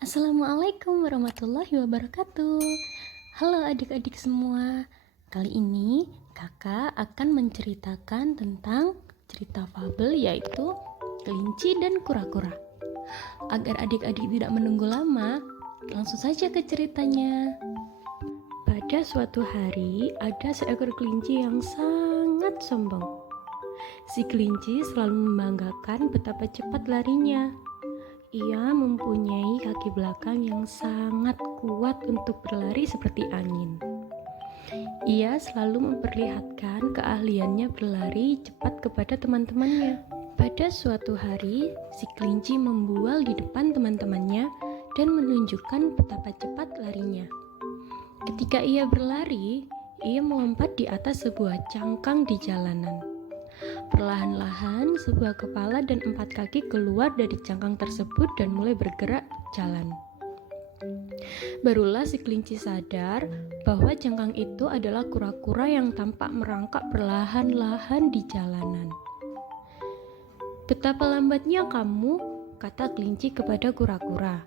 Assalamualaikum warahmatullahi wabarakatuh. Halo adik-adik semua. Kali ini kakak akan menceritakan tentang cerita fabel yaitu kelinci dan kura-kura. Agar adik-adik tidak menunggu lama, langsung saja ke ceritanya. Pada suatu hari ada seekor kelinci yang sangat sombong. Si kelinci selalu membanggakan betapa cepat larinya. Ia mempunyai kaki belakang yang sangat kuat untuk berlari seperti angin. Ia selalu memperlihatkan keahliannya berlari cepat kepada teman-temannya. Pada suatu hari, si kelinci membual di depan teman-temannya dan menunjukkan betapa cepat larinya. Ketika ia berlari, ia melompat di atas sebuah cangkang di jalanan. Perlahan-lahan, sebuah kepala dan 4 kaki keluar dari cangkang tersebut dan mulai bergerak jalan. Barulah si kelinci sadar bahwa cangkang itu adalah kura-kura yang tampak merangkak perlahan-lahan di jalanan. "Betapa lambatnya kamu," kata kelinci kepada kura-kura.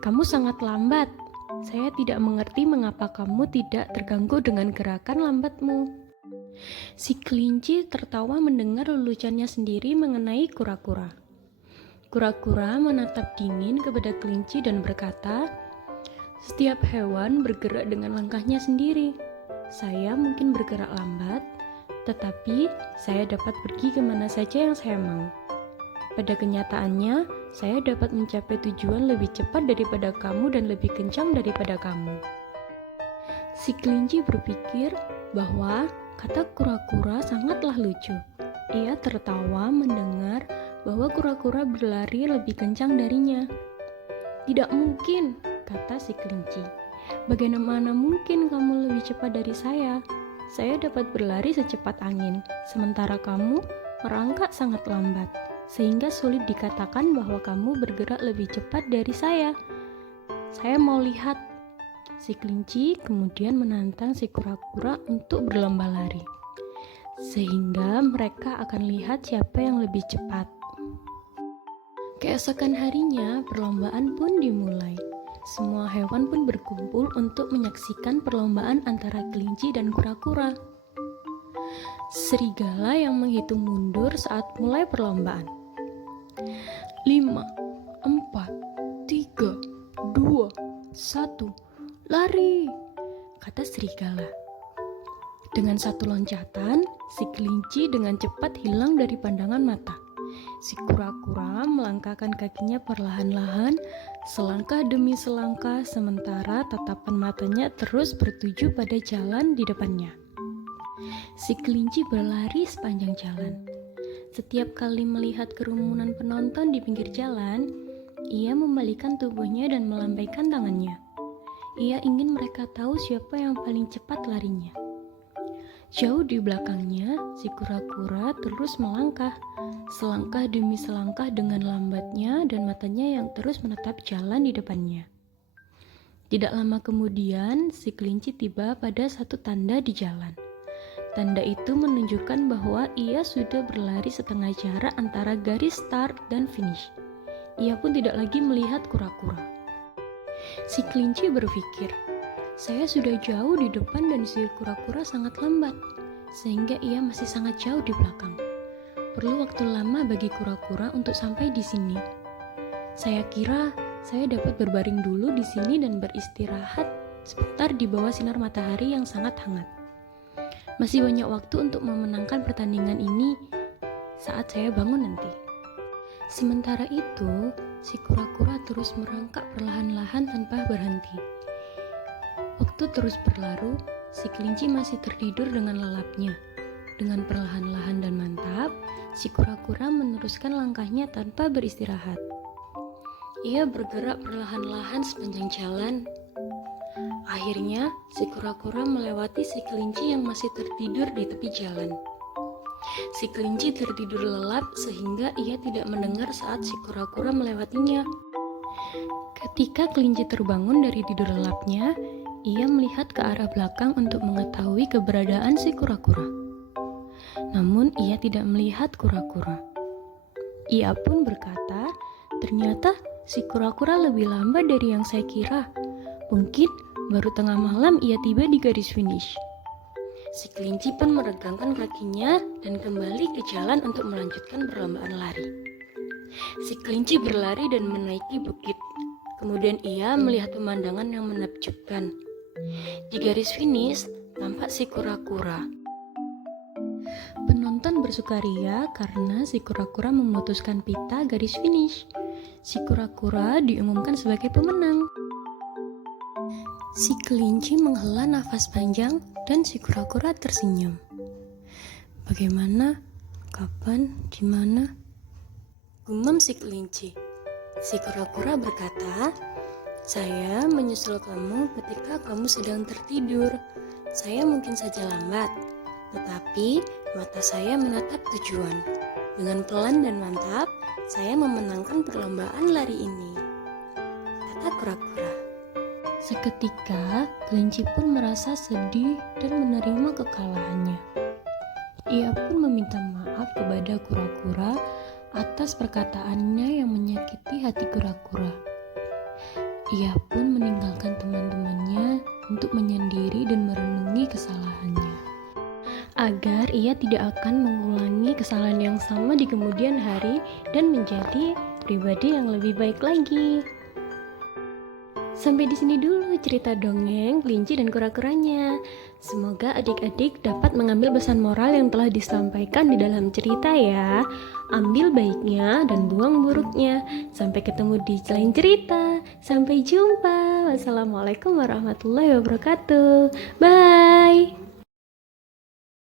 "Kamu sangat lambat. Saya tidak mengerti mengapa kamu tidak terganggu dengan gerakan lambatmu." Si kelinci tertawa mendengar leluconnya sendiri mengenai kura-kura. Kura-kura menatap dingin kepada kelinci dan berkata, "Setiap hewan bergerak dengan langkahnya sendiri. Saya mungkin bergerak lambat, tetapi saya dapat pergi kemana saja yang saya mau. Pada kenyataannya, saya dapat mencapai tujuan lebih cepat daripada kamu dan lebih kencang daripada kamu." Si kelinci berpikir bahwa kata kura-kura sangatlah lucu. Ia tertawa mendengar bahwa kura-kura berlari lebih kencang darinya. "Tidak mungkin," kata si kelinci. "Bagaimana mungkin kamu lebih cepat dari saya? Saya dapat berlari secepat angin, sementara kamu merangkak sangat lambat, sehingga sulit dikatakan bahwa kamu bergerak lebih cepat dari saya. Saya mau lihat." Si kelinci kemudian menantang si kura-kura untuk berlomba lari, sehingga mereka akan lihat siapa yang lebih cepat. Keesokan harinya, perlombaan pun dimulai. Semua hewan pun berkumpul untuk menyaksikan perlombaan antara kelinci dan kura-kura. Serigala yang menghitung mundur saat mulai perlombaan. 5, 4, 3, 2, 1, "Lari!" kata serigala. Dengan satu loncatan, si kelinci dengan cepat hilang dari pandangan mata. Si kura-kura melangkahkan kakinya perlahan-lahan, selangkah demi selangkah, sementara tatapan matanya terus bertuju pada jalan di depannya. Si kelinci berlari sepanjang jalan. Setiap kali melihat kerumunan penonton di pinggir jalan, ia membalikan tubuhnya dan melambaikan tangannya. Ia ingin mereka tahu siapa yang paling cepat larinya. Jauh di belakangnya, si kura-kura terus melangkah, selangkah demi selangkah dengan lambatnya dan matanya yang terus menatap jalan di depannya. Tidak lama kemudian, si kelinci tiba pada satu tanda di jalan. Tanda itu menunjukkan bahwa ia sudah berlari setengah jarak antara garis start dan finish. Ia pun tidak lagi melihat kura-kura. Si kelinci berpikir, "Saya sudah jauh di depan dan si kura-kura sangat lambat, sehingga ia masih sangat jauh di belakang. Perlu waktu lama bagi kura-kura untuk sampai di sini. Saya kira saya dapat berbaring dulu di sini dan beristirahat sebentar di bawah sinar matahari yang sangat hangat. Masih banyak waktu untuk memenangkan pertandingan ini saat saya bangun nanti." Sementara itu, si kura-kura terus merangkak perlahan-lahan tanpa berhenti. Waktu terus berlalu, si kelinci masih tertidur dengan lelapnya. Dengan perlahan-lahan dan mantap, si kura-kura meneruskan langkahnya tanpa beristirahat. Ia bergerak perlahan-lahan sepanjang jalan. Akhirnya, si kura-kura melewati si kelinci yang masih tertidur di tepi jalan. Si kelinci tertidur lelap sehingga ia tidak mendengar saat si kura-kura melewatinya. Ketika kelinci terbangun dari tidur lelapnya, ia melihat ke arah belakang untuk mengetahui keberadaan si kura-kura. Namun ia tidak melihat kura-kura. Ia pun berkata, "Ternyata si kura-kura lebih lambat dari yang saya kira. Mungkin baru tengah malam ia tiba di garis finish. Si kelinci pun meregangkan kakinya dan kembali ke jalan untuk melanjutkan perlombaan lari. Si kelinci berlari dan menaiki bukit. Kemudian ia melihat pemandangan yang menakjubkan. Di garis finish tampak si kura-kura. Penonton bersukaria karena si kura-kura memutuskan pita garis finish. Si kura-kura diumumkan sebagai pemenang. Si kelinci menghela nafas panjang dan si kura-kura tersenyum. Bagaimana? Kapan? Di mana? Gumam si kelinci. Si kura-kura berkata, "Saya menyusul kamu ketika kamu sedang tertidur. Saya mungkin saja lambat, tetapi mata saya menatap tujuan. Dengan pelan dan mantap, saya memenangkan perlombaan lari ini," kata kura-kura. Seketika, kelinci pun merasa sedih dan menerima kekalahannya. Ia pun meminta maaf kepada kura-kura atas perkataannya yang menyakiti hati kura-kura. Ia pun meninggalkan teman-temannya untuk menyendiri dan merenungi kesalahannya, agar ia tidak akan mengulangi kesalahan yang sama di kemudian hari dan menjadi pribadi yang lebih baik lagi. Sampai di sini dulu cerita dongeng kelinci dan kura-kuranya. Semoga adik-adik dapat mengambil pesan moral yang telah disampaikan di dalam cerita ya. Ambil baiknya dan buang buruknya. Sampai ketemu di lain cerita. Sampai jumpa. Wassalamualaikum warahmatullahi wabarakatuh. Bye.